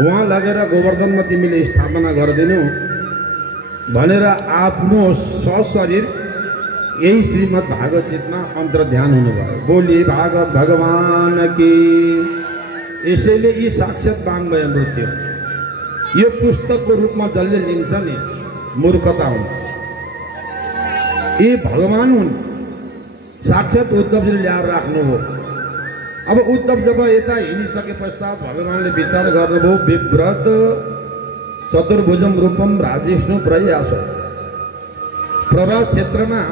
उहाँ लगेर गोवर्धनमा तिमीले स्थापना गरिदिनु भनेर आफ्नो सशरीर यही श्रीमद् भागवतमा अन्तर्ध्यान हुनुभयो। बोली भागवत भगवान की। यसैले यी साक्षात वाङ्मय मृत्यु यो पुस्तकको रूपमा जसले लिन्छ नि मूर्खता हुन्छ। यी भगवान हुन्, साक्षात उद्धवजीले ल्याएर राख्नुभयो। अब उद्धव जब यता हिँडिसके पश्चात भगवानले विचार गर्नुभयो, विव्रत चतुर्भुजम रूपम राजिष्णु प्रयास। प्रवास क्षेत्रमा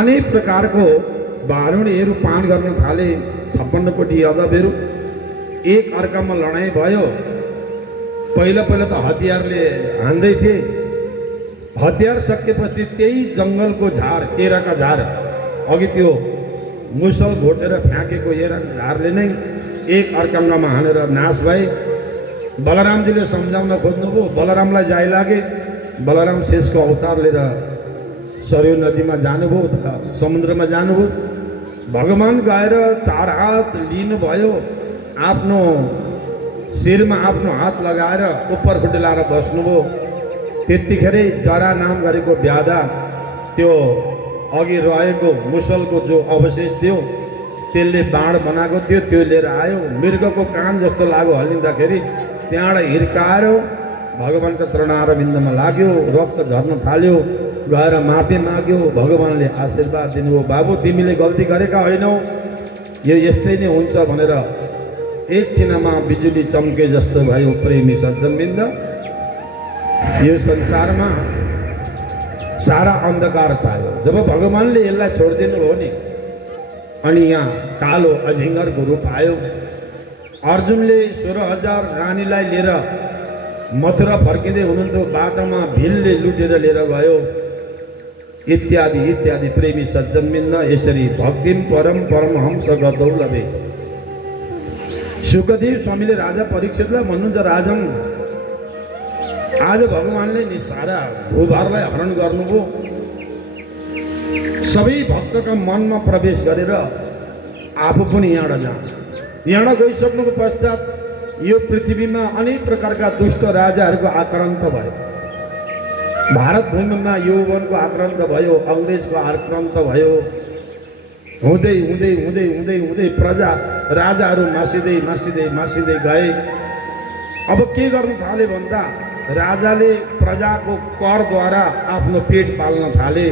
अनेक प्रकारको वारुणीहरू पान गर्न थाले। 56 कोटी यादवहरू एक अर्कामा लडाइँ भयो। पहिला त हतियारले हान्दै थिए। हतियार सकेपछि त्यही जङ्गलको झार, केराका झार, अघि त्यो मुसल घोटेर फ्याँकेको एराका झारले नै एक अर्कामा हानेर नाश भए। बलरामजीले सम्झाउन खोज्नुभयो, बलरामलाई जाइ लागे। बलराम शेषको अवतार लिएर सरयू नदीमा जानुभयो, समुद्रमा जानुभयो। भगवान गएर 4 हात लिनुभयो, आफ्नो शिरमा आफ्नो हात लगाएर उपर खुट्टी लाएर बस्नुभयो। त्यतिखेरै जरा नाम गरेको ब्याधा, त्यो अघि रहेको मुसलको जो अवशेष थियो त्यसले बाण बनाएको थियो, त्यो लिएर आयो। मृगको कान जस्तो लाग्यो हल्लिँदाखेरि, त्यहाँबाट हिर्काएर भगवानको चरणारविन्दमा लाग्यो। रक्त झर्न थाल्यो। गएर माफी माग्यो। भगवानले आशीर्वाद दिनुभयो, बाबु तिमीले गल्ती गरेका होइनौ, यो यस्तै नै हुन्छ भनेर एकछिनमा बिजुली चम्के जस्तो भयो। प्रेमी सज्जनबिन्द, यो संसारमा सारा अन्धकार छायो। जब भगवानले यसलाई छोडिदिनु हो नि, अनि यहाँ कालो अजिङ्गरको रूप आयो। अर्जुनले 16,000 रानीलाई लिएर मथुरा फर्किँदै हुनुहुन्थ्यो, बाटोमा भिलले लुटेर लिएर गयो, इत्यादि इत्यादि। प्रेमी सज्जनबिन्द, यसरी भक्तिम परम परमहंस गतौ लभे। सुखदेव स्वामीले राजा परीक्षितलाई भन्नुहुन्छ, राजन आज भगवानले नि सारा भूभारलाई हरण गर्नुभयो। सबै भक्तका मनमा प्रवेश गरेर आफू पनि यहाँबाट जान्छ। यहाँबाट गइसक्नुको पश्चात यो पृथ्वीमा अनेक प्रकारका दुष्ट राजाहरूको आक्रान्त भयो। भारत भूमिमा यौवनको आक्रान्त भयो, अङ्ग्रेजको आक्रान्त भयो। हुँदै हुँदै हुँदै हुँदै हुँदै प्रजा राजाहरू मासिँदै मासिँदै मासिँदै गए। अब के गर्नु थाले भन्दा राजाले प्रजाको करद्वारा आफ्नो पेट पाल्न थाले।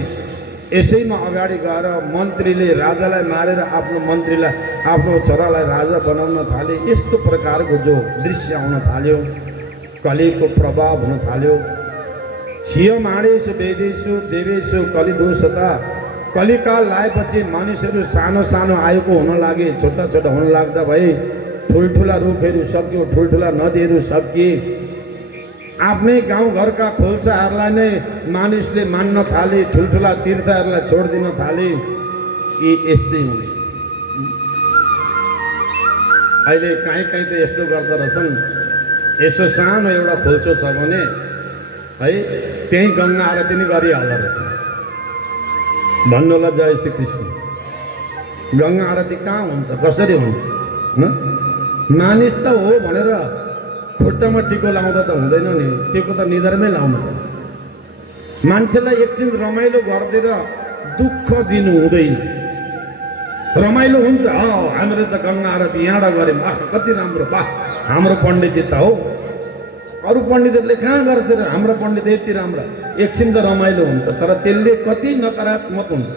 यसैमा अगाडि गएर मन्त्रीले राजालाई मारेर आफ्नो मन्त्रीलाई, आफ्नो छोरालाई राजा बनाउन थाले। यस्तो प्रकारको जो दृश्य आउन थाल्यो, कलिको प्रभाव हुन थाल्यो। छियमाणेषु वेदेषु देवेषु कलिदोषता। कलिकाल आएपछि मानिसहरू सानो सानो आयुको हुन लागे, छोटा छोटा हुन लाग्दा भए। ठुल्ठुला रुखहरू सकियो, ठुल्ठुला नदीहरू सकिए। आफ्नै गाउँघरका खोल्साहरूलाई नै मानिसले मान्न थाले, ठुल्ठुला तीर्थहरूलाई छोडिदिन थाले। कि यस्तै हुने अहिले काहीँ त यस्तो गर्दो रहेछन्। यसो सानो एउटा खोल्चो छ भने है, त्यहीँ गङ्गा आरती नै गरिहाल्दो रहेछ। भन्नु होला जय श्री कृष्ण। गङ्गा आरती कहाँ हुन्छ, कसरी हुन्छ? मानिस त हो भनेर खुट्टामा टिको लाउँदा त हुँदैन नि, टिको त निधारमै लाउनुपर्छ। मान्छेलाई एकछिन रमाइलो गरिदिएर दुःख दिनु हुँदैन। रमाइलो हुन्छ, हामीले त गङ्गा आरती यहाँबाट गऱ्यौँ, कति राम्रो, वाह हाम्रो पण्डितजी त हो। अरू पण्डितहरूले कहाँ गर्दैन, हाम्रो पण्डित यति राम्रो। एकछिन त रमाइलो हुन्छ, तर त्यसले कति नकारात्मक हुन्छ,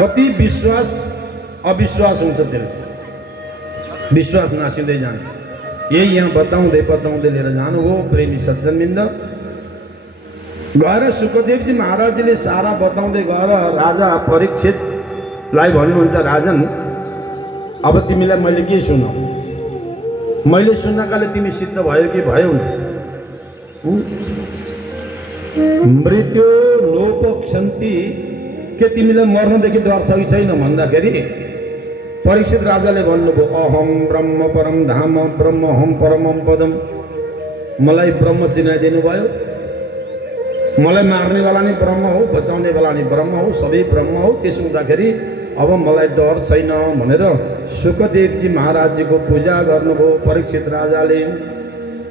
कति विश्वास अविश्वास हुन्छ। त्यसले विश्वास नासिँदै जान्छ। यही यहाँ बताउँदै बताउँदै लिएर जानुभयो। प्रेमी सज्जनबिन्द, गएर सुखदेवजी महाराजजीले सारा बताउँदै गएर राजा परीक्षितलाई भन्नुहुन्छ, राजन अब तिमीलाई मैले के सुनाऊ? मैले सुन्नकाले तिमी सिद्ध भयो कि भयो? मृत्यु नोपक्षन्ति, के तिमीलाई मर्नुदेखि डर छ कि छैन भन्दाखेरि परीक्षित राजाले भन्नुभयो, अहम ब्रह्म परम धाम ब्रह्म हम परमम पदम। मलाई ब्रह्म चिनाइदिनु भयो। मलाई मार्नेवाला नै ब्रह्म हो, बचाउनेवाला नै ब्रह्म हो, सबै ब्रह्म हो। त्यसो हुँदाखेरि अब मलाई डर छैन भनेर शुकदेवजी महाराजजीको पूजा गर्नुभयो परीक्षित राजाले।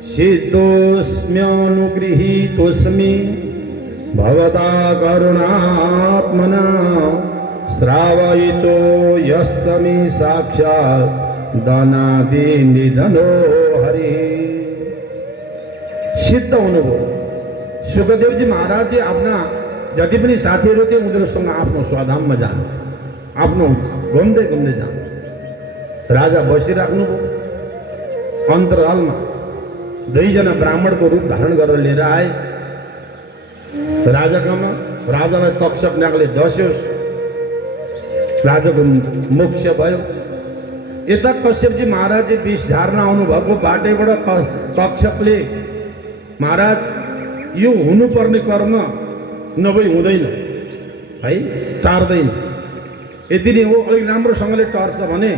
सिद्धोस्म्यनुगृहीतोस्मि भवता करुणात्मना श्रावयितो यस्मि साक्षात् दनादि निधनो हरि। सिद्ध हुनुभयो शुकदेवजी महाराजले आफ्ना जति पनि साथीहरू थिए उनीहरूसँग आफ्नो स्वधाममा जानु, आफ्नो घुम्दै घुम्दै जानु। राजा बसिराख्नुभयो। अन्तरालमा दुईजना ब्राह्मणको रूप धारण गरेर लिएर आए राजाकोमा। राजालाई तक्षक नागले डस्यो, राजाको मोक्ष भयो। यता कश्यपजी महाराजले विष झार्न आउनुभएको बाटैबाट तक्षकले महाराज यो हुनुपर्ने कर्म नभई हुँदैन है, टार्दैन। यति नै हो, अलिक राम्रोसँगले टर्छ भने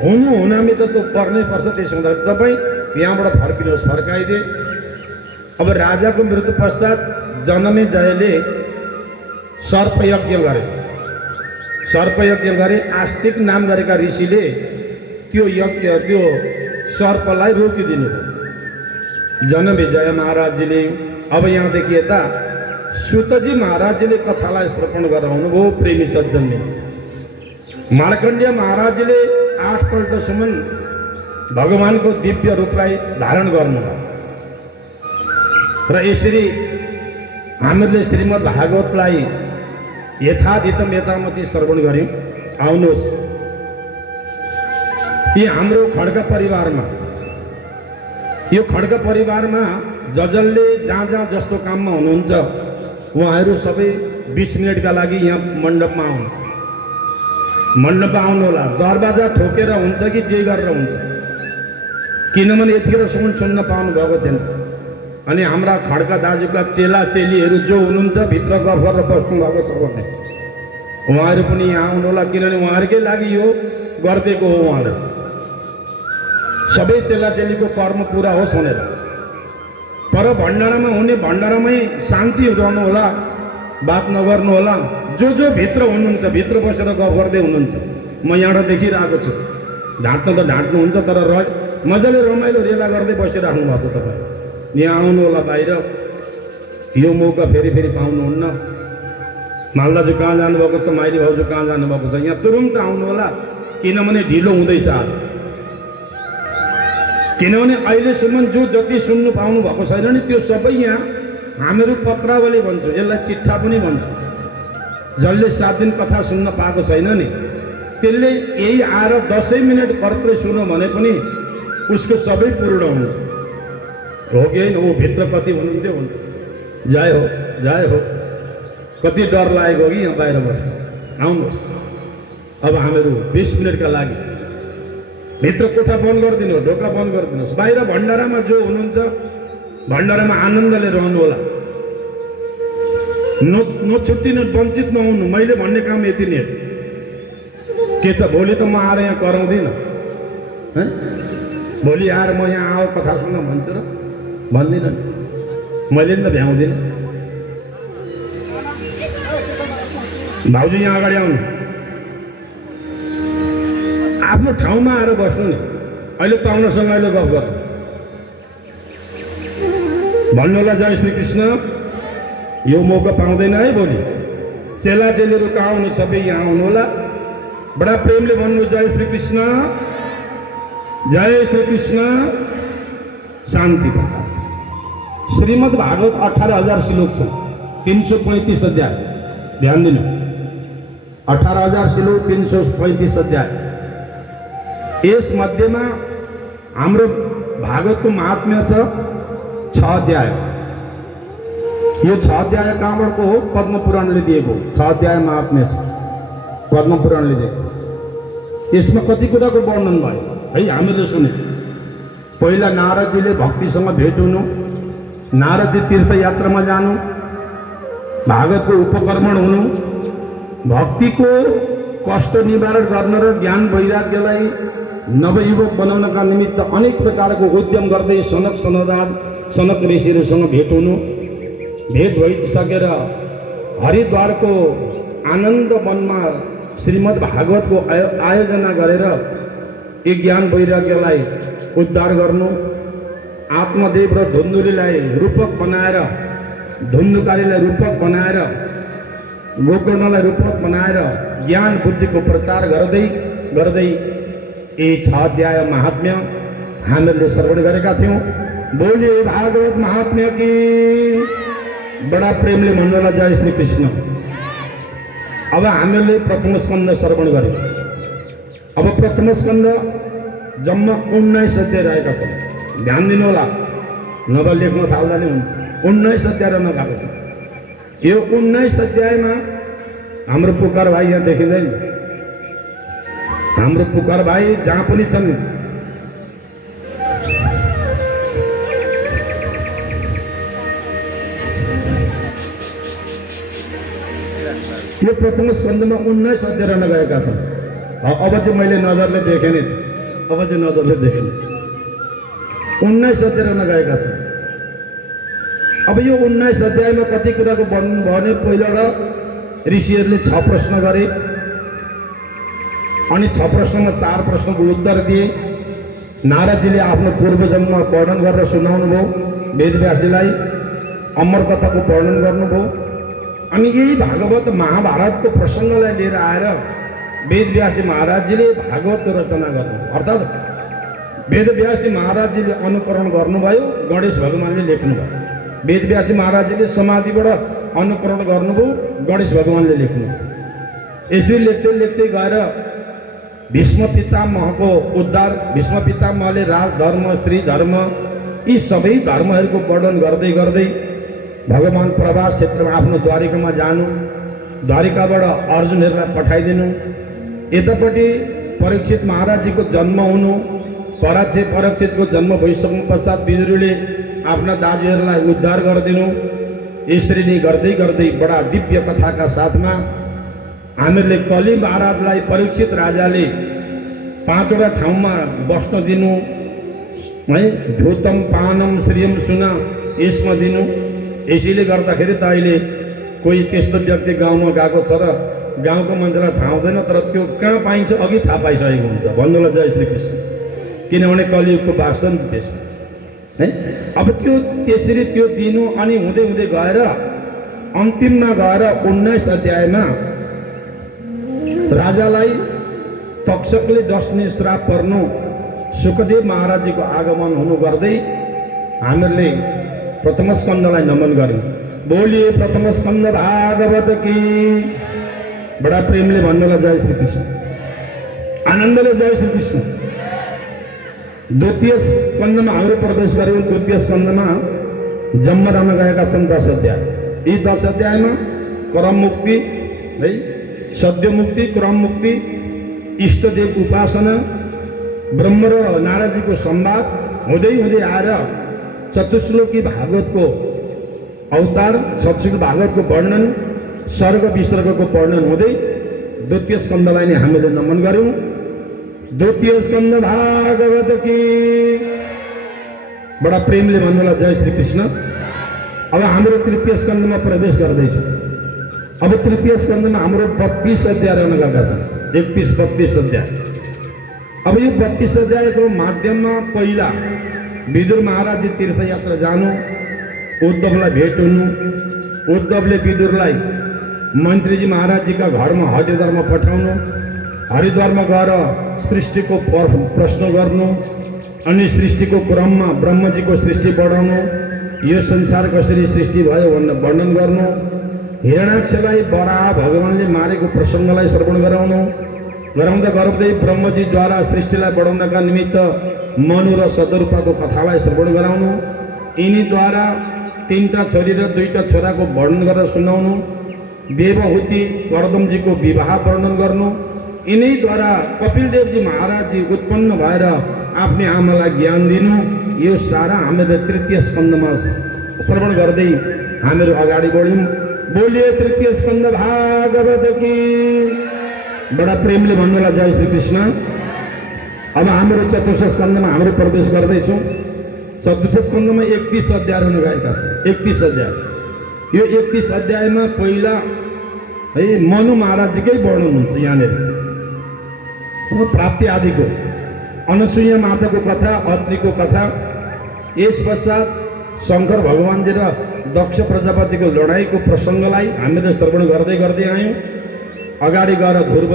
हुनामी त त्यो पर्नै पर्छ। त्यसो हुँदा तपाईँ यहाँबाट फर्किनुहोस्। फर्काइदिए। अब राजाको मृत्यु पश्चात जनमेजयले सर्पयज्ञ गरे। सर्पयज्ञ गरे। आस्तिक नाम गरेका ऋषिले त्यो यज्ञ त्यो सर्पलाई रोकिदिनु भयो जनमेजय महाराजजीले। अब यहाँदेखि यता सुतजी महाराजजीले कथालाई श्रवण गराउनुभयो प्रेमी सज्जनले। मार्कण्डेय महाराजजीले 8 पल्टसम्म भगवानको दिव्य रूपलाई धारण गर्नुभयो। र यसरी हामीले श्रीमद् भागवतलाई यथाधितम यथामति श्रवण गर्यौँ। आउनुहोस्, यी हाम्रो खड्ग परिवारमा, यो खड्ग परिवारमा जसले जहाँ जहाँ जस्तो काममा हुनुहुन्छ उहाँहरू सबै 20 मिनटका लागि यहाँ मण्डपमा आउनु। मण्डपमा आउनु होला। दरवाजा ठोकेर हुन्छ कि जे गरेर हुन्छ, किनभने यतिखेरसम्म सुन्न पाउनु भएको थिएन। अनि हाम्रा खड्का दाजुका चेला चेलीहरू जो हुनुहुन्छ भित्र गफ गरेर बस्नु भएको छ भने उहाँहरू पनि यहाँ आउनु होला, किनभने उहाँहरूकै लागि यो गरिदिएको हो। उहाँहरू सबै चेलाचेलीको कर्म पुरा होस् भनेर। पर भण्डारामा हुने भण्डारामै शान्ति रहनु होला, बात नगर्नु होला। जो जो भित्र हुनुहुन्छ भित्र बसेर गफ गर्दै हुनुहुन्छ। म यहाँबाट देखिरहेको छु। ढाँट्न त ढाँट्नुहुन्छ, तर मजाले रमाइलो रेला गर्दै बसिराख्नु भएको छ। तपाईँ यहाँ आउनु होला बाहिर। यो मौका फेरि फेरि पाउनुहुन्न। मालदाजु कहाँ जानुभएको छ, माइली भाउजू कहाँ जानुभएको छ, यहाँ तुरुन्त आउनु होला, किनभने ढिलो हुँदैछ आज। किनभने अहिलेसम्म जो जति सुन्नु पाउनु भएको छैन नि त्यो सबै यहाँ हामीहरू पत्रावली भन्छौँ, यसलाई चिट्ठा पनि भन्छौँ। जसले 7 दिन कथा सुन्न पाएको छैन नि त्यसले यही आएर 10 मिनट कर्तै सुन्यो भने पनि उसको सबै पूर्ण हुन्छ। हो कि होइन? ऊ भित्र कति हुनुहुन्थ्यो हुन्छ। जय हो, जय हो। कति डर लागेको कि यहाँ बाहिर बस्नु। आउनुहोस्। अब हामीहरू 20 मिनटका लागि भित्र कोठा बन्द गरिदिनु, ढोका बन्द गरिदिनुहोस्। बाहिर भण्डारामा जो हुनुहुन्छ भण्डारामा आनन्दले रहनु होला। नछुट्टिनु, वञ्चित नहुनु। मैले भन्ने काम यति नै के छ। भोलि त म आएर यहाँ कराउँदिनँ। भोलि आएर म यहाँ आऊ कथा सुन्न भन्छु र भन्दिनँ। मैले नि त भ्याउँदिनँ। भाउजू यहाँ अगाडि आउनु। आफ्नो ठाउँमा आएर बस्नु नि। अहिले पाहुनासँग अहिले गफ गर्नु भन्नु होला। जय श्री कृष्ण। यो मौका पाउँदैन है भोलि। चेलाचेलीहरू कहाँ आउनु, सबै यहाँ आउनु होला। बडा प्रेमले भन्नु जय श्री कृष्ण, जय श्री कृष्ण। शान्ति प्रकार। श्रीमद् भागवत 18,000 श्लोक छ, 335 अध्याय। ध्यान दिनु। 18,000 श्लोक, 335 अध्याय। यस मध्येमा हाम्रो भागवतको महात्म्य छ 6 अध्याय। यो 6 अध्याय कहाँबाट हो? पद्म पुराणले दिएको 6 अध्याय महात्म्य छ, पद्म पुराणले दिएको। यसमा कति कुराको वर्णन भयो है, हामीले सुने। पहिला नारदजीले भक्तिसँग भेट हुनु, नारदजी तीर्थयात्रामा जानु, भागवतको उपकर्मण हुनु, भक्तिको कष्ट निवारण गर्न र ज्ञान वैराग्यलाई नवयुवक बनाउनका निमित्त अनेक प्रकारको उद्यम गर्दै सनक ऋषिहरूसँग भेट हुनु। भेट भइसकेर हरिद्वारको आनन्द वनमा श्रीमद् भागवतको आयोजना गरेर यी ज्ञान वैराग्यलाई उद्धार गर्नु, आत्मदेव र धुन्धुलीलाई रूपक बनाएर, धुन्धुकारीलाई रूपक बनाएर, गोकर्णलाई रूपक बनाएर ज्ञान बुद्धिको प्रचार गर्दै गर्दै यी 6 अध्याय महात्म्य हामीले श्रवण गरेका थियौँ। बोलिए भागवत महात्म्य की। बडा प्रेमले भन्नुहोला जय श्री कृष्ण। अब हामीले प्रथम स्कन्द श्रवण गर्यौँ। अब प्रथम स्कन्द जम्मा 19 अध्याय रहेका छन्। ध्यान दिनु होला, नभए लेख्न थाल्दा नै हुन्छ। 19 अध्याय रहन गएको छ। यो 19 अध्यायमा हाम्रो पुकार भाइ यहाँ देखिँदैन। हाम्रो पुकार भाइ जहाँ पनि छन्, यो प्रथम स्कन्धमा 19 अध्याय रहन गएका छन्। अब चाहिँ मैले नजरले देखेँ नि, अब चाहिँ नजरले देखेँ 19 अध्याय रहन गएका छन्। अब यो 19 अध्यायमा कति कुराको वर्णन भने पहिला ऋषिहरूले 6 प्रश्न गरे अनि 6 प्रश्नमा 4 प्रश्नको उत्तर दिए। नारदजीले आफ्नो पूर्वजन्म वर्णन गरेर सुनाउनु भयो वेदव्यासजीलाई, अमर कथाको वर्णन गर्नुभयो। अनि यही भागवत महाभारतको प्रसङ्गलाई लिएर आएर वेदव्यासी महाराजजीले भागवतको रचना गर्नु, अर्थात् वेदव्यासी महाराजजीले अनुकरण गर्नुभयो, गणेश भगवानले लेख्नुभयो। वेदव्यासी महाराजजीले समाधिबाट अनुकरण गर्नुभयो, गणेश भगवानले लेख्नुभयो। यसरी लेख्दै लेख्दै गएर भीष्म पितामहको उद्धार, भीष्म पितामहले राजधर्म, स्त्री धर्म, यी सबै धर्महरूको वर्णन गर्दै गर्दै भगवान प्रभास क्षेत्रमा आफ्नो द्वारिकामा जानु, द्वारिकाबाट अर्जुनहरूलाई पठाइदिनु, यतापट्टि परीक्षित महाराजजीको जन्म हुनु, परीक्षितको जन्म भइसक्नु पश्चात विदुरले आफ्ना दाजुहरूलाई उद्धार गरिदिनु। यसरी नै गर्दै गर्दै बडा दिव्य कथाका साथमा हामीहरूले कलि महाराजलाई परीक्षित राजाले 5वटा ठाउँमा बस्न दिनु है, धुतम पानम श्रियम सुना यसमा दिनु। यसैले गर्दाखेरि त अहिले कोही त्यस्तो व्यक्ति गाउँमा गएको छ र गाउँको मान्छेलाई थाहा हुँदैन, तर त्यो कहाँ पाइन्छ अघि थाहा पाइसकेको हुन्छ। भन्नुलाई जय श्री कृष्ण। किनभने कलियुगको वास छ नि त्यसमा है। अब त्यो त्यसरी त्यो दिनु अनि हुँदै हुँदै गएर अन्तिममा गएर 19 अध्यायमा राजालाई तक्षकले दस्ने श्राप पर्नु, सुखदेव महाराजजीको आगमन हुनु गर्दै हामीहरूले प्रथम स्कन्धलाई नमन गर्यौँ। बोलिए प्रथम स्कन्द भागवत की। बडा प्रेमले भन्नुलाई जय श्री कृष्ण, आनन्दले जय श्री कृष्ण। द्वितीय स्कन्धमा हाम्रो प्रवेश गऱ्यौँ। द्वितीय स्कन्धमा जम्मा रहन गएका छन् 10 अध्याय। यी 10 अध्यायमा क्रम मुक्ति है, सद्य मुक्ति, क्रम मुक्ति, इष्टदेव उपासना, ब्रह्म र नारदजीको संवाद हुँदै हुँदै आएर चतुश्लोकी भागवतको अवतार, सतश्लोकी भागवतको वर्णन, सर्ग विसर्गको वर्णन हुँदै द्वितीय स्कन्धलाई नै हामीले नमन गर्यौँ। द्वितीय स्कन्द भागवत की। बडा प्रेमले भन्नुलाई जय श्री कृष्ण। अब हाम्रो तृतीय स्कन्धमा प्रवेश गर्दैछ। अब तृतीय स्कन्धमा हाम्रो 32 अध्याय रहन गएका छन्। 31-32 अध्याय। अब यो 32 अध्यायको माध्यममा पहिला विदुर महाराजजी तीर्थयात्रा जानु, उद्धवलाई भेट हुनु, उद्धवले विदुरलाई मन्त्रीजी महाराजजीका घरमा हरिद्वारमा पठाउनु, हरिद्वारमा गएर सृष्टिको प्रश्न गर्नु, अनि सृष्टिको क्रममा ब्रह्मजीको सृष्टि बढाउनु, यो संसार कसरी सृष्टि भयो भनेर वर्णन गर्नु, हिरण्याक्षलाई वराह भगवानले मारेको प्रसङ्गलाई श्रवण गराउँदा गर्दै ब्रह्मजीद्वारा सृष्टिलाई बढाउनका निमित्त मनु र सदरूपाको कथालाई श्रवण गराउनु, यिनीद्वारा 3टा छोरी र 2टा छोराको वर्णन गरेर सुनाउनु, देवहूति कर्दमजीको विवाह वर्णन गर्नु, यिनीद्वारा कपिलदेवजी महाराजजी उत्पन्न भएर आफ्नै आमालाई ज्ञान दिनु। यो सारा हामीले तृतीय स्कन्धमा श्रवण गर्दै हामीहरू अगाडि बढ्यौँ। बोलिए तृतीय स्कन्द भागवत की। बडा प्रेमले भन्नुलाई जय श्री कृष्ण। अब हाम्रो चतुर्थ स्कन्धमा हाम्रो प्रवेश गर्दैछौँ। चतुर्थ स्कन्धमा 31 अध्याय रहन गएका छन्। 31 अध्याय। यो 31 अध्यायमा पहिला है मनु महाराजजीकै वर्णन हुन्छ यहाँनिर। प्राप्ति आदिको, अनुसुया माताको कथा, अत्रीको कथा, यस पश्चात शङ्कर भगवानजी र दक्ष प्रजापतिको लडाइँको प्रसङ्गलाई हामीले श्रवण गर्दै गर्दै आयौँ। अगाडि गएर ध्रुव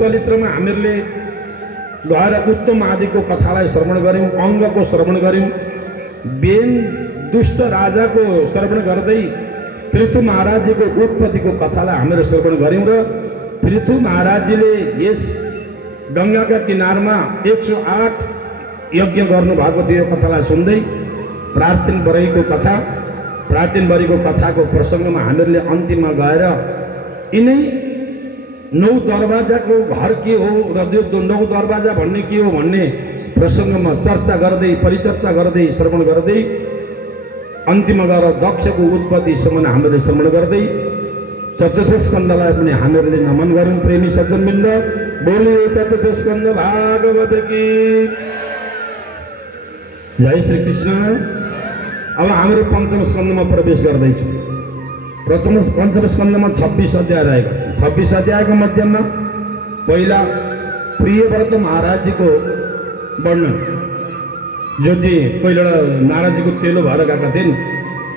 चरित्रमा हामीहरूले गएर उत्तम आदिको कथालाई श्रवण गऱ्यौँ, अङ्गको श्रवण गऱ्यौँ। बेन दुष्ट राजाको श्रवण गर्दै पृथु महाराजजीको उत्पत्तिको कथालाई हामीले श्रवण गऱ्यौँ र पृथु महाराजजीले यस गङ्गाका किनारमा 108 यज्ञ गर्नुभएको थियो कथालाई सुन्दै प्राचीन बरैको कथाको प्रसङ्गमा हामीहरूले अन्तिममा गएर यिनै 9 दरवाजाको घर के हो र त्यो 9 दरवाजा भन्ने के हो भन्ने प्रसङ्गमा चर्चा गर्दै परिचर्चा गर्दै श्रवण गर्दै अन्तिममा गएर दक्षको उत्पत्तिसम्म हामीले श्रवण गर्दै चतुर्थ स्कन्धलाई पनि हामीहरूले नमन गऱ्यौँ। प्रेमी सज्जनवृन्द, बोले चतुर्थ स्कन्ध भागवत की जय श्री कृष्ण। अब हाम्रो पञ्चम स्कन्धमा प्रवेश गर्दैछौँ। पञ्चम स्कन्धमा 26 अध्याय रहेको छ। 26 अध्यायको मध्यमा पहिला प्रियव्रत महाराजजीको वर्णन, जो चाहिँ पहिला नाराजीको चेलो भएर गएका थिइन्,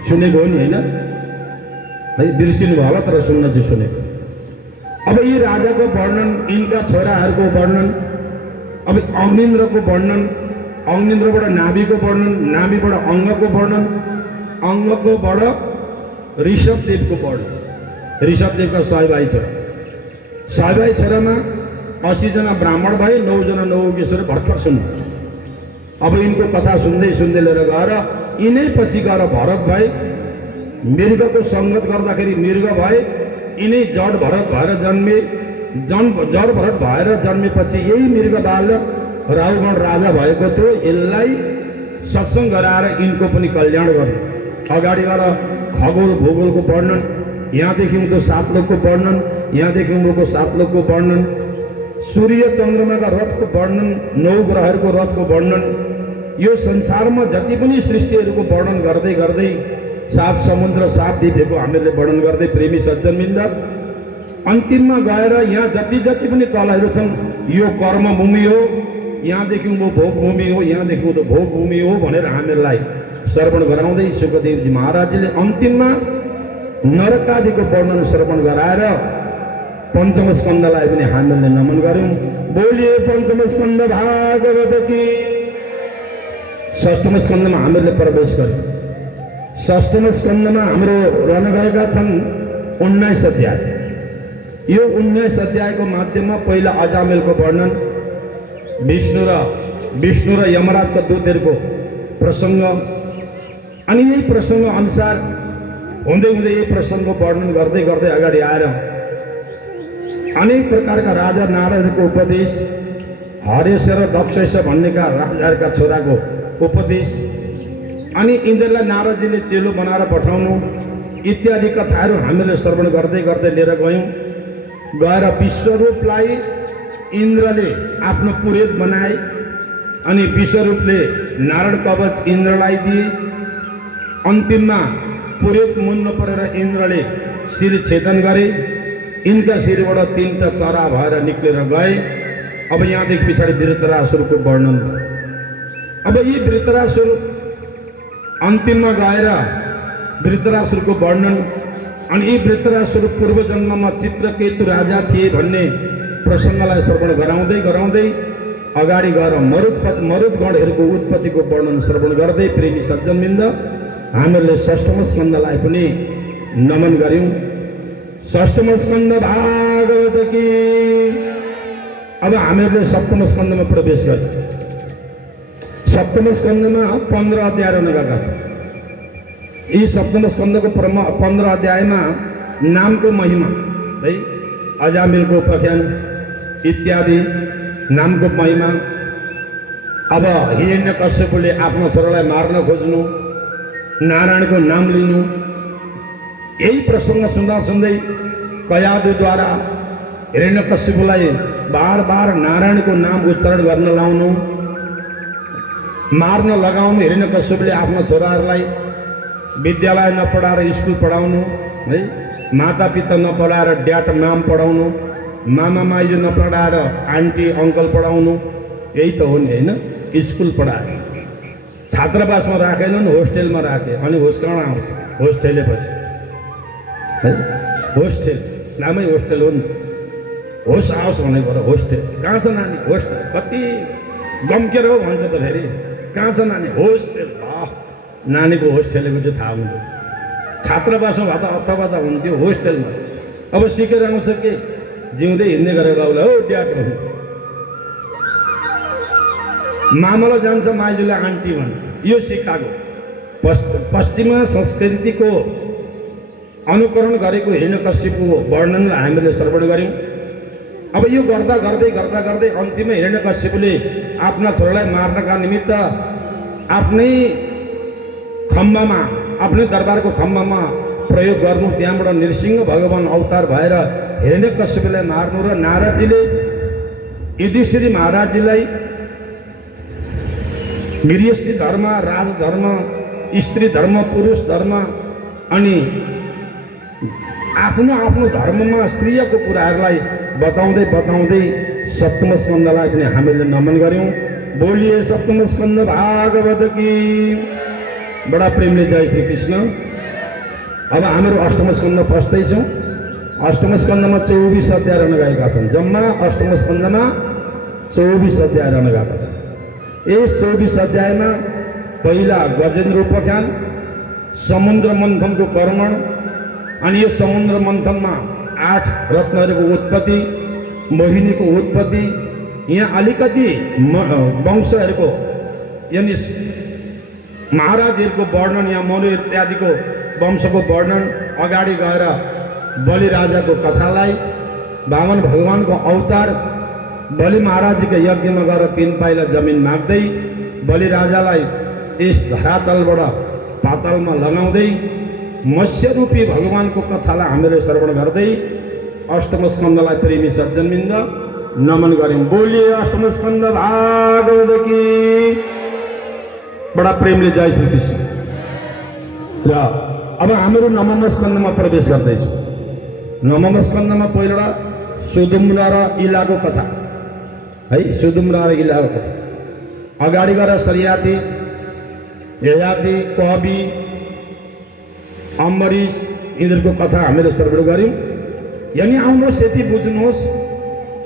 सुनेको हो नि होइन है, बिर्सिनु भयो होला तर सुन्न चाहिँ सुनेको। अब यी राजाको वर्णन, यिनका छोराहरूको वर्णन, अब अग्निन्द्रको वर्णन, अग्निन्द्रबाट नाभिको वर्णन, नाभिबाट अङ्गको वर्णन, अङ्गकोबाट ऋषभदेवको वर्णन। ऋषभदेवका 100 भाइ छोरा, 100 भाइ छोरामा 80 जना ब्राह्मण भए, 9 जना नवोगेश्वर भर्खर सुन्नु। अब यिनको कथा सुन्दै सुन्दै लिएर गएर यिनै पछि गएर भरत भाइ मृगको सङ्गत गर्दाखेरि मृग भए, यिनै जड भरत भएर जन्मे। जड भरत भएर जन्मेपछि यही मृग बालक राहुगण राजा भएको थियो। यसलाई सत्सङ्ग गराएर यिनको पनि कल्याण गर्नु। अगाडि गएर खगोल भूगोलको वर्णन, यहाँदेखि उनको 7 लोकको वर्णन, यहाँदेखि उनको 7 लोकको वर्णन, सूर्य चन्द्रमाका रथको वर्णन, 9 ग्रहहरूको रथको वर्णन, यो संसारमा जति पनि सृष्टिहरूको वर्णन गर्दै गर्दै 7 समुद्र 7 दिपको हामीले वर्णन गर्दै प्रेमी सज्जनवृन्द अन्तिममा गएर यहाँ जति जति पनि तलहरू छन् यो कर्मभूमि हो, यहाँदेखि उँभो भोगभूमि हो, यहाँदेखि उँभो भोगभूमि हो भनेर हामीलाई श्रवण गराउँदै सुखदेवजी महाराजले अन्तिममा नरकादिको वर्णन श्रवण गराएर पञ्चम स्कन्धलाई पनि हामीले नमन गऱ्यौँ। बोलिए पञ्चम स्कन्ध भागवत की। षष्ठम स्कन्धमा हामीले प्रवेश गर्यौँ। षष्ठम स्कन्धमा हाम्रो रहन गएका छन् 19 अध्याय। यो 19 अध्यायको माध्यममा पहिला अजामेलको वर्णन, विष्णु र यमराजका दूतहरूको प्रसङ्ग, अनि यही प्रसङ्ग अनुसार हुँदै हुँदै यही प्रसङ्गको वर्णन गर्दै गर्दै अगाडि आएर अनेक प्रकारका राजा नारदको उपदेश, हरेश र दक्ष भन्नेका राजाहरूका छोराको उपदेश, अनि इन्द्रलाई नारदजीले चेलो बनाएर पठाउनु इत्यादि कथाहरू हामीले श्रवण गर्दै गर्दै लिएर गयौँ। गएर विश्वरूपलाई इन्द्रले आफ्नो पुरोहित बनाए, अनि विश्वरूपले नारायण कवच इन्द्रलाई दिए। अन्तिममा पुरोहित मुन्न परेर इन्द्रले शिर छेदन गरे, यिनका शिरबाट 3टा चरा भएर निक्लेर गए। अब यहाँदेखि पछाडि वृत्रासुरको वर्णन भयो। अब यी वृत्रासुर अन्तिममा गएर वृत्रासुरको वर्णन, अनि यी वृत्रासुर पूर्व जन्ममा चित्रकेतु राजा थिए भन्ने प्रसङ्गलाई श्रवण गराउँदै गराउँदै अगाडि गएर मरुदगणहरूको उत्पत्तिको वर्णन श्रवण गर्दै प्रेमी सज्जनवृन्द हामीले षष्ठम स्कन्धलाई पनि नमन गऱ्यौँ। षष्ठम स्कन्ध भागवत की। अब हामीहरूले सप्तम स्कन्धमा प्रवेश गर्यौँ। सप्तम स्कन्धमा 15 अध्याय रहन गएका छन्। यी सप्तम स्कन्धको 15 अध्यायमा नामको महिमा है, अजामिलको उपाख्यान इत्यादि नामको महिमा। अब हिरण्यकश्यपले आफ्नो छोरालाई मार्न खोज्नु, नारायणको नाम लिनु, यही प्रसङ्ग सुन्दा सुन्दै कयादुद्वारा हिरण्यकश्यपलाई बार बार नारायणको नाम उच्चारण गर्न लाउनु, मार्न लगाउनु। हिरण्यकश्यपले आफ्नो छोराहरूलाई विद्यालय नपढाएर स्कुल पढाउनु है, माता पिता नपढाएर ड्याड माम पढाउनु, मामा माइजू नपढाएर आन्टी अङ्कल पढाउनु, यही त हो नि होइन। स्कुल पढाए, छात्रावासमा राखेनन्, होस्टेलमा राखे, अनि होस कहाँ आउँछ? होस्टेलेपछि है, होस्टेल नामै होस्टेल हो नि। होस आओस् भनेको होस्टेल कहाँ छ नानी? होस्टेल कति गम्केर हो भन्छ त फेरि, कहाँ छ नानी? होस्टेल। नानीको होस्टेलको चाहिँ थाहा हुन्थ्यो, छात्रावासमा भए त अथवा त हुन्थ्यो, होस्टेलमा। अब सिकेर आउँछ के जिउँदै हिँड्ने गरेर बाउलाई हो ड्याड भन्नु, मामालाई जान्छ माइजूलाई आन्टी भन्छ। यो सिकाएको पश्चिमा संस्कृतिको अनुकरण गरेको हिरण्यकश्यपको वर्णनलाई हामीले श्रवण गऱ्यौँ। अब यो गर्दा गर्दै गर्दा गर्दै अन्तिममा हिरण्यकश्यपले आफ्ना छोरालाई मार्नका निमित्त आफ्नै खम्बामा, आफ्नै दरबारको खम्बामा प्रयोग गर्नु, त्यहाँबाट नृसिंह भगवान अवतार भएर हिरण्यकश्यपलाई मार्नु र नारदजीले युधिष्ठिर महाराजजीलाई गृहस्थी धर्म, राजधर्म, स्त्री धर्म, पुरुष धर्म अनि आफ्नो आफ्नो धर्ममा श्रेयको कुराहरूलाई बताउँदै बताउँदै सप्तम स्कन्धलाई पनि हामीले नमन गऱ्यौँ। बोलिए सप्तम स्कन्ध भागवत की। बडा प्रेमले जय श्री कृष्ण। अब हामीहरू अष्टम स्कन्ध पस्दैछौँ। अष्टम स्कन्धमा 24 अध्याय रहन गएका छन्। जम्मा अष्टम स्कन्धमा 24 अध्याय रहन गएका छन्। यस 24 अध्यायमा पहिला गजेन्द्र उपाख्यान, समुद्र मन्थनको कर्मण, अनि यो समुद्र मन्थनमा 8 रत्नहरूको उत्पत्ति, मोहिनीको उत्पत्ति, यहाँ अलिकति वंशहरूको यानि महाराजहरूको वर्णन, यहाँ मनु इत्यादिको वंशको वर्णन, अगाडि गएर बलि राजाको कथालाई, वामन भगवानको अवतार, बलि महाराजको यज्ञमा गएर 3 पाइला जमिन माग्दै बलि राजालाई यस धरातलबाट पातालमा लगाउँदै मत्स्य रूपी भगवानको कथालाई हामीले श्रवण गर्दै अष्टम स्कन्धलाई प्रेमी सज्जनबिन्द नमन गऱ्यौँ। बोलिए अष्टम स्कन्ध भागवत की। बडा प्रेमले जय श्री कृष्ण। र अब हामीहरू नवम स्कन्धमा प्रवेश गर्दैछौँ। नवम स्कन्धमा पहिलो सुदुम्न र इलाको कथा है, सुदुम्न र इलाको कथा। अगाडि गएर सरियाती, ययाति, कवि, अम्बरीश यिनीहरूको कथा हामीले श्रवण गऱ्यौँ। यानि आउनुहोस् यति बुझ्नुहोस्,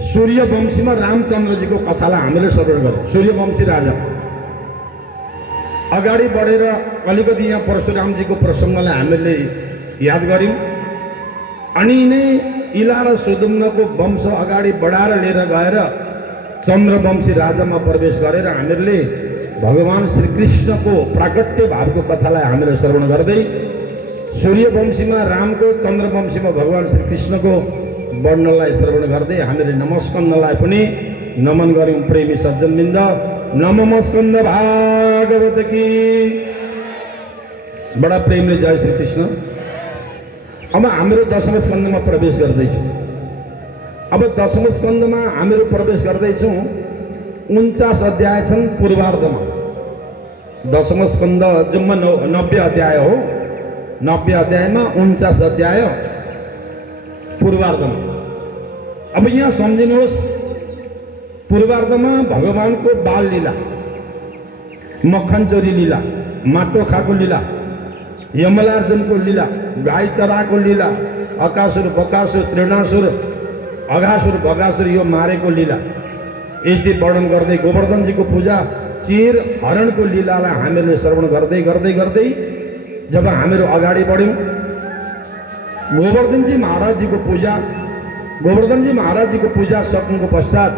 सूर्यवंशीमा रामचन्द्रजीको कथालाई हामीले श्रवण गऱ्यौँ। सूर्यवंशी राजा अगाडि बढेर अलिकति यहाँ परशुरामजीको प्रसङ्गलाई हामीले याद गऱ्यौँ। अनि नै इला र सुदुम्नको वंश अगाडि बढाएर लिएर गएर चन्द्रवंशी राजामा प्रवेश गरेर हामीहरूले भगवान श्रीकृष्णको प्राकट्य भावको कथालाई हामीले श्रवण गर्दै सूर्यवंशीमा रामको, चन्द्रवंशीमा भगवान श्रीकृष्णको वर्णनलाई श्रवण गर्दै हामीले नमस्कन्धलाई पनि नमन गऱ्यौँ। प्रेमी सज्जनबिन्द नमः स्कन्द भागवत की। बडा प्रेमले जय श्री कृष्ण। अब हामीहरू दशम स्कन्धमा प्रवेश गर्दैछौँ। अब दशम स्कन्धमा हामीहरू प्रवेश गर्दैछौँ। 49 अध्याय छन् पूर्वार्धमा। दशम स्कन्ध जम्मा 90 अध्याय हो। 90 अध्यायमा 49 अध्याय पूर्वार्धमा। अब यहाँ सम्झिनुहोस्, पूर्वार्धमा भगवानको बाल लीला, मक्खन चोरी लीला, माटो खाको लीला, यमलार्जुनको लीला, गाई चराको लीला, अकासुर बकासुर, तृणासुर, अघासुर बगासुर यो मारेको लीला, यसले वर्णन गर्दै गोवर्धनजीको पूजा, चीर हरणको लीलालाई हामीले श्रवण गर्दै गर्दै गर्दै जब हामीहरू अगाडि बढ्यौँ, गोवर्धनजी महाराजजीको पूजा, गोवर्धनजी महाराजजीको पूजा सक्नुको पश्चात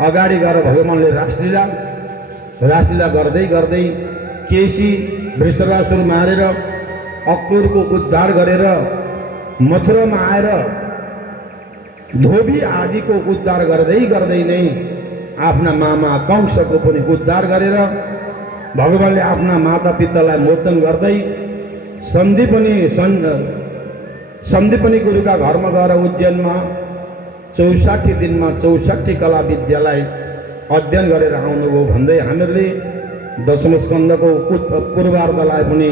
अगाडि गएर भगवानले रासलीला गर्दै गर्दै केसी वृषरासुर मारेर अक्रूरको उद्धार गरेर मथुरामा आएर धोबी आदिको उद्धार गर्दै गर्दै नै आफ्ना मामा कंसको पनि उद्धार गरेर भगवानले आफ्ना माता पितालाई मोचन गर्दै सन्दीपनी गुरुका घरमा गएर उज्जैनमा 64 दिनमा 64 कला विद्यालाई अध्ययन गरेर आउनुभयो भन्दै हामीहरूले दशम स्कन्धको पूर्वार्धलाई पनि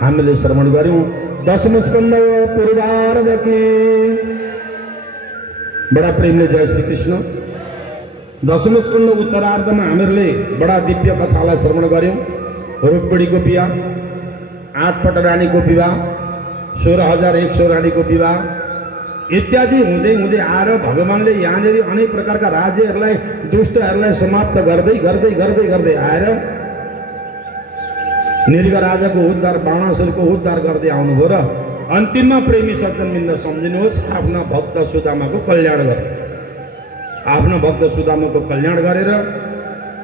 हामीले श्रवण गऱ्यौँ। दशम स्कंद पूर्वार्धकी बडा प्रेमले जय श्री कृष्ण। दशम स्कंद उत्तरार्धमा हामीहरूले बडा दिव्य कथालाई श्रवण गर्यौं। रुक्मिणीको विवाह, 8 पट रानीको विवाह, 16,100 रानीको विवाह इत्यादि हुँदै हुँदै आएर भगवानले यहाँनिर अनेक प्रकारका राज्यहरूलाई दुष्टहरूलाई समाप्त गर्दै गर्दै गर्दै गर्दै आएर नीलग राजाको उद्धार, बाणासुरको उद्धार गर्दै आउनुभयो र अन्तिममा प्रेमी सज्जनबिन्द सम्झिनुहोस्, आफ्ना भक्त सुदामाको कल्याण गरे। आफ्नो भक्त सुदामाको कल्याण गरेर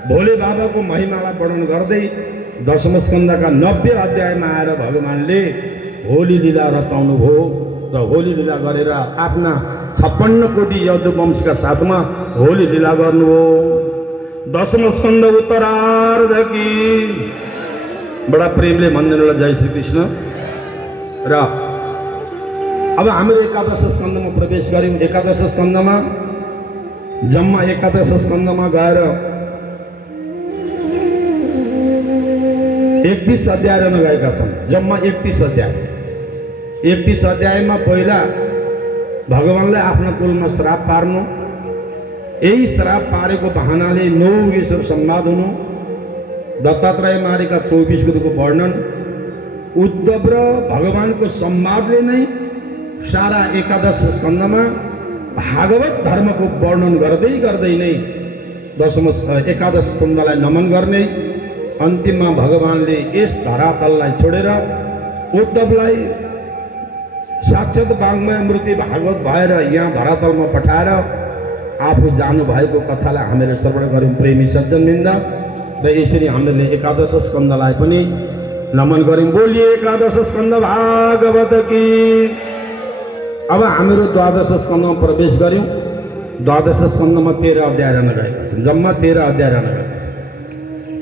भोले बाबाको महिमालाई वर्णन गर्दै दशम स्कन्दका 90 अध्यायमा आएर भगवानले होली लीला रचाउनु भयो र होली लीला गरेर आफ्ना 56 कोटी यदुवंशका साथमा होली लीला गर्नुभयो। दशम स्कन्द उत्तरार्धकी बडा प्रेमले भन्दैनलाई जय श्री कृष्ण। र अब हामीले एकादश स्कन्दमा प्रवेश गर्यौं। एकादश स्कन्दमा जम्मा एकादश स्कन्दमा गएर 31 अध्याय रहन गएका छन्। जम्मा 31 अध्याय। 31 अध्यायमा पहिला भगवानले आफ्नो कुलमा श्राप पार्नु, यही श्राप पारेको बहानाले 9 युगेश्वर संवाद हुनु, दत्तात्रेय मारेका 24 गुरुको वर्णन, उद्धव र भगवानको संवादले नै सारा एकादश स्कन्दमा भागवत धर्मको वर्णन गर्दै गर्दै नै एकादश स्कन्दलाई नमन गर्ने, अन्तिममा भगवानले यस धरातललाई छोडेर उद्धवलाई साक्षात वाङ्मय मूर्ति भागवत भएर यहाँ धरातलमा पठाएर आफू जानुभएको कथालाई हामीले श्रवण गर्यौं प्रेमी सज्जनबिन्द। र यसरी हामीले एकादश स्कन्दलाई पनि नमन गर्यौं। बोलिए एकादश स्कन्द भागवत की। अब हामीहरू द्वादश स्कन्दमा प्रवेश गर्यौं। द्वादश स्कन्दमा 13 अध्याय रहन गएका छन्। जम्मा 13 अध्याय रहन गएका छन्।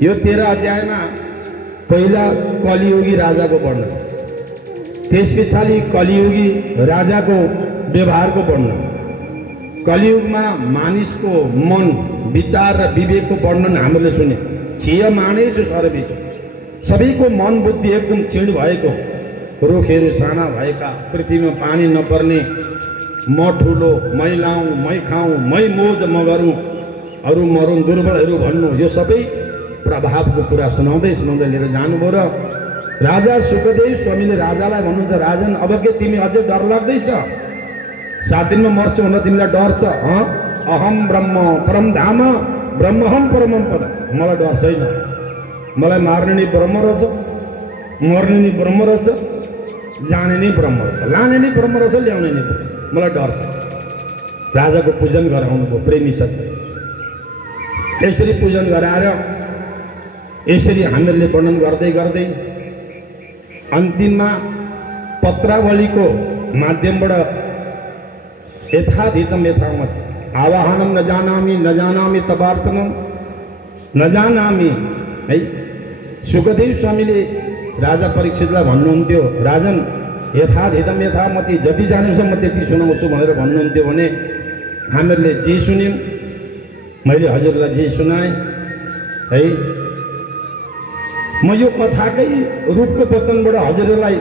यो 13 अध्यायमा पहिला कलियुगी राजाको वर्णन, त्यस पछाडि कलियुगी राजाको व्यवहारको वर्णन, कलियुगमा मानिसको मन, विचार र विवेकको वर्णन हामीले सुन्यौं। छिय मानिस सर्वबिच, सबैको मन बुद्धि एकदम क्षीण भएको, रुखहरू साना भएका, पृथ्वीमा पानी नपर्ने, म ठुलो, मै लाउँ, मै खाउँ, मै मोज म गरौँ, अरू मरौँ, दुर्बलहरू भन्नु, यो सबै प्रभावको कुरा सुनाउँदै सुनाउँदै लिएर जानुभयो। र राजा सुखदेव स्वामीले राजालाई भन्नुहुन्छ, राजन अब के तिमी अझै डर लाग्दैछ? 7 दिनमा मर्छु भनेर तिमीलाई डर छ? अहम ब्रह्म परम धाम ब्रह्महम परमम पद। मलाई डर छैन। मलाई मार्ने नै ब्रह्म रहेछ, मर्ने नै ब्रह्म रहेछ, जाने नै ब्रह्म रहेछ, लाने नै ब्रह्म रहेछ, ल्याउने नै ब्रह्म। मलाई डर छ। राजाको पूजन गराउनुभयो प्रेमी सत्य। यसरी पूजन गराएर यसरी हामीहरूले वर्णन गर्दै गर्दै अन्तिममा पत्रावलीको माध्यमबाट यथाधितम यथामत आवाहनम न जानामि तबार्तनम न जानामि है। सुखदेव स्वामीले राजा परीक्षितलाई भन्नुहुन्थ्यो, राजन यथाधितम यथामति, जति जानेछ म त्यति सुनाउँछु भनेर भन्नुहुन्थ्यो भने हामीहरूले जे सुन्यौँ, मैले हजुरलाई जे सुनाएँ है। म यो कथाकै रूपको वचनबाट हजुरलाई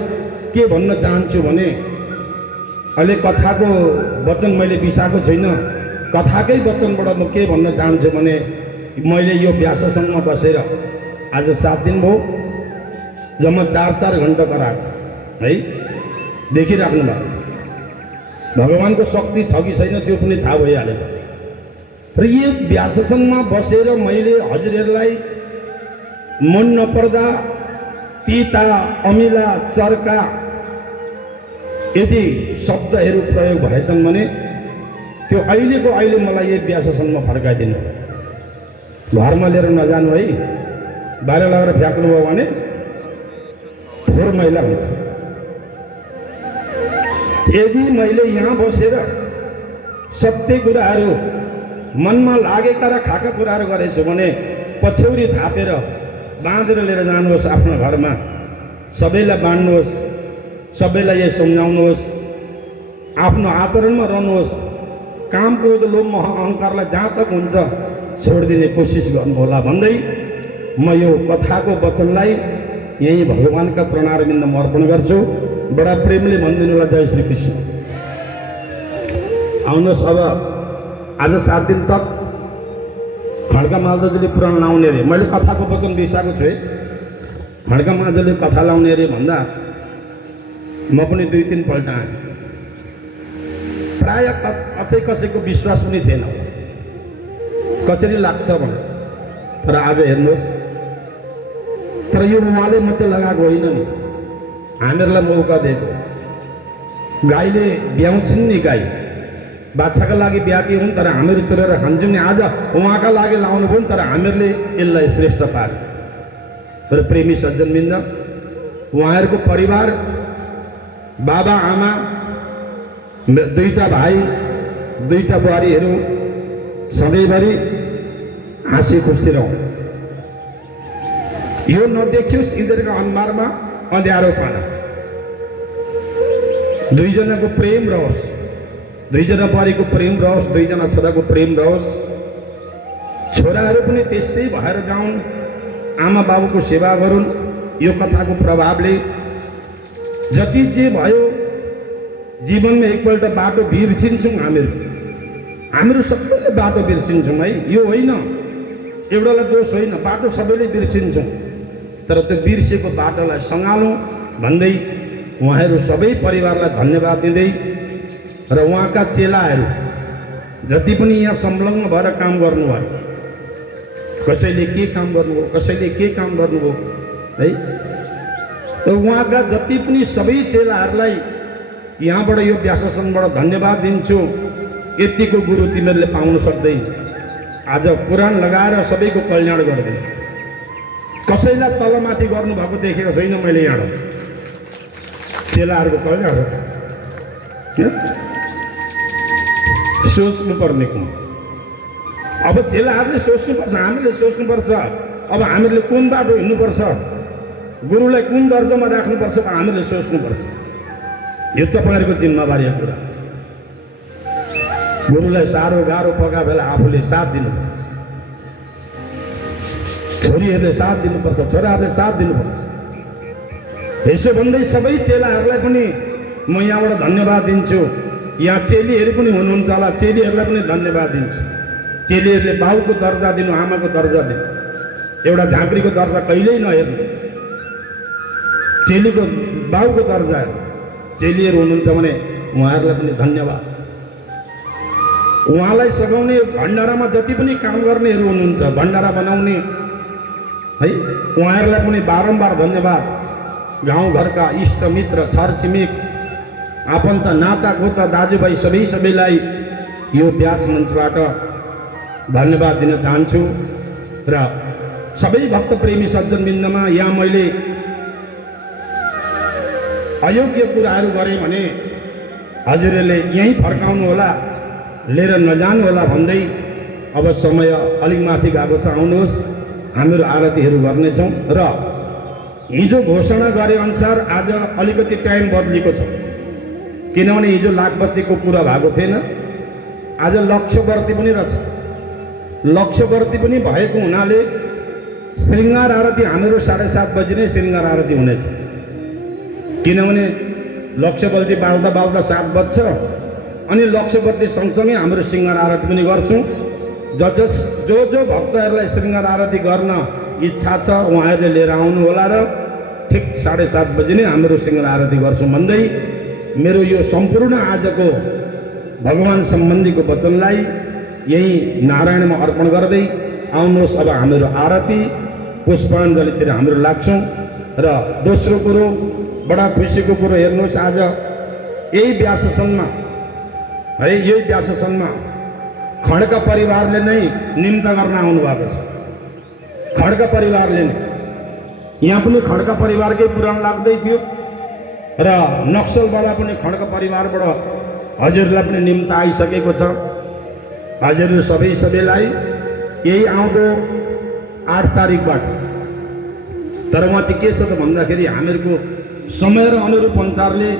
के भन्न चाहन्छु भने, अहिले कथाको वचन मैले बिसाएको छैन। कथाकै वचनबाट म के भन्न चाहन्छु भने, मैले यो व्याससनमा बसेर आज 7 दिन भयो, जम्मा 4-4 घण्टा कराएको है, देखिराख्नु भएको छ। भगवानको शक्ति छ कि छैन त्यो पनि थाहा भइहालेको छ। र यो व्याससनमा बसेर मैले हजुरहरूलाई मन नपर्दा तिता, अमिला, चर्का यदि शब्दहरू प्रयोग भएछन् भने त्यो अहिलेको अहिले मलाई यो व्याससनमा फर्काइदिनु। घरमा लिएर नजानु है, बाहिर लगेर फ्याँक्नुभयो भने फोहोर मैला हुन्छ। यदि मैले यहाँ बसेर सत्य कुराहरू, मनमा लागेका र खाएका कुराहरू गरेछु भने पछ्यौरी थापेर बाँधेर लिएर जानुहोस् आफ्नो घरमा, सबैलाई बाँड्नुहोस्, सबैलाई यही सम्झाउनुहोस्, आफ्नो आचरणमा रहनुहोस्। काम क्रोध लोभ मोह अहङ्कारलाई जहाँ तक हुन्छ छोडिदिने कोसिस गर्नुहोला भन्दै म यो कथाको वचनलाई यही भगवानका चरणारविन्दमा अर्पण गर्छु। बडा प्रेमले भनिदिनु होला जय श्री कृष्ण। आउनुहोस् अब आज 7 दिन तक खड्का मालदाजुले पुराण लाउने अरे। मैले कथाको वचन बिर्साएको छु है। खड्का मालदाजुले कथा लाउने अरे भन्दा म पनि 2-3 पल्ट आएँ। प्राय कतै कसैको विश्वास पनि थिएन कसरी लाग्छ भने। तर आज हेर्नुहोस्, तर यो उहाँले मात्रै लगाएको होइन नि, हामीहरूलाई मौका दिएको। गाईले ब्याउँछन् नि, गाई बाछाका लागि ब्याएकी हुन्, तर हामीहरू चोरेर खान्छौँ नि। आज उहाँका लागि लाउनु भयो, तर हामीहरूले यसलाई श्रेष्ठ पार्यो। तर प्रेमी सज्जनबिन्द, उहाँहरूको परिवार, बाबा आमा, 2टा भाइ, 2टा बुहारीहरू सधैँभरि हाँसी खुसी रहौँ। यो नदेखियोस् यिनीहरूको अनुहारमा अँध्यारो पाना। 2 जनाको प्रेम रहोस्, 2 जना बुहारीको प्रेम रहोस्, 2 जना छोराको प्रेम रहोस्। छोराहरू पनि त्यस्तै भएर जाउन्, आमा बाबुको सेवा गरून्। यो कथाको प्रभावले जति जे भयो जीवनमा एकपल्ट बाटो बिर्सिन्छौँ। हामीहरू सबैले बाटो बिर्सिन्छौँ है। यो होइन, एउटालाई दोष होइन, बाटो सबैले बिर्सिन्छौँ। तर त्यो बिर्सेको बाटोलाई सँगालौँ भन्दै उहाँहरू सबै परिवारलाई धन्यवाद दिँदै र उहाँका चेलाहरू जति पनि यहाँ संलग्न भएर काम गर्नुभयो, कसैले के काम गर्नुभयो, कसैले के काम गर्नुभयो है। र उहाँका जति पनि सबै चेलाहरूलाई यहाँबाट यो व्याससनबाट धन्यवाद दिन्छु। यतिको गुरु तिमीहरूले पाउन सक्दैन। आज पुराण लगाएर सबैको कल्याण गर्दै कसैलाई तलमाथि गर्नुभएको देखेको छैन मैले यहाँ। चेलाहरूको कल्याण सोच्नुपर्ने कुन। अब चेलाहरूले सोच्नुपर्छ, हामीले सोच्नुपर्छ। अब हामीले कुन बाटो हिँड्नुपर्छ, गुरुलाई कुन दर्जामा राख्नुपर्छ, हामीले सोच्नुपर्छ। यो तपाईँहरूको जिम्मेवारीको कुरा। गुरुलाई साह्रो गाह्रो पका बेला आफूले साथ दिनुपर्छ। छोरीहरूले साथ दिनुपर्छ, छोराहरूले साथ दिनुपर्छ। यसो भन्दै सबै चेलाहरूलाई पनि म यहाँबाट धन्यवाद दिन्छु। यहाँ चेलीहरू पनि हुनुहुन्छ होला, चेलीहरूलाई पनि धन्यवाद दिन्छु। चेलीहरूले बाउको दर्जा दिनु, आमाको दर्जा दिनु। एउटा झाँक्रीको दर्जा कहिल्यै नहेर्नु, चेलीको बाउको दर्जा। चेलीहरू हुनुहुन्छ भने उहाँहरूलाई पनि धन्यवाद। उहाँलाई सघाउने भण्डारामा जति पनि काम गर्नेहरू हुनुहुन्छ, भण्डारा बनाउने है, उहाँहरूलाई पनि बारम्बार धन्यवाद। गाउँघरका इष्टमित्र, छरछिमेक, आफन्त, नाता गोता, दाजुभाइ सबैलाई यो व्यास मञ्चबाट धन्यवाद दिन चाहन्छु। र सबै भक्त प्रेमी सज्जनबिन्दमा यहाँ मैले अयोग्य कुराहरू गरेँ भने हजुरहरूले यहीँ फर्काउनु होला, लिएर नजानु होला भन्दै अब समय अलिक माथि गएको छ। आउनुहोस्, हामीहरू आरतीहरू गर्नेछौँ। र हिजो घोषणा गरे अनुसार आज अलिकति टाइम बदलिएको छ, किनभने हिजो लाखबत्तीको कुरा भएको थिएन। आज लक्ष्यवर्ती पनि रहेछ। लक्ष्यवर्ती पनि भएको हुनाले श्रृङ्गार आरती हामीहरू 7:30 बजी नै श्रृङ्गार आरती हुनेछ। किनभने लक्ष्यवर्ती बाल्दा 7 बज्छ। अनि लक्ष्यवर्ती सँगसँगै हाम्रो श्रृङ्गार आरती पनि गर्छौँ। जो भक्तहरूलाई श्रृङ्गार आरती गर्न इच्छा छ उहाँहरूले लिएर आउनु होला र ठिक 7:30 बजी नै हाम्रो श्रृङ्गार आरती गर्छौँ भन्दै मेरो यो सम्पूर्ण आजको भगवान सम्बन्धीको वचनलाई यही नारायणमा अर्पण गर्दै आउनुहोस् अब हाम्रो आरती पुष्पाञ्जलीतिर हाम्रो लाग्छौँ। र दोस्रो कुरो, बडा खुसीको कुरो हेर्नुहोस्, आज यही व्याससनमा है, यही व्याससनमा खड्का परिवारले नै निम्ता गर्न आउनु भएको छ। खड्का परिवारले नै, यहाँ पनि खड्का परिवारकै पुराण लाग्दै थियो र नक्सलवाला पनि खड्का परिवारबाट हजुरलाई पनि निम्ता आइसकेको छ। हजुरहरू सबैलाई यही आउँदो 8 तारिकबाट। तर उहाँ चाहिँ के छ त भन्दाखेरि हामीहरूको समय र अनुरूप अनुसारले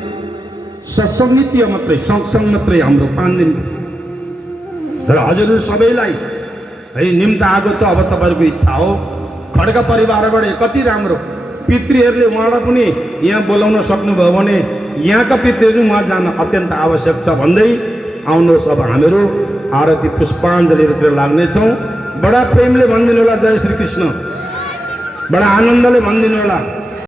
सत्सङ्गीय मात्रै, सत्सङ्ग मात्रै हाम्रो 5 दिन। तर हजुरहरू सबैलाई है निम्ता आएको छ। अब तपाईँहरूको इच्छा हो, खड्का परिवारबाट कति राम्रो पितृहरूले उहाँलाई पनि यहाँ बोलाउन सक्नुभयो भने यहाँका पितृहरू उहाँ जान अत्यन्त आवश्यक छ भन्दै आउनुहोस् अब हामीहरू आरती पुष्पाञ्जलीतिर लाग्नेछौँ। बडा प्रेमले भनिदिनु होला जय श्री कृष्ण, बडा आनन्दले भनिदिनु होला।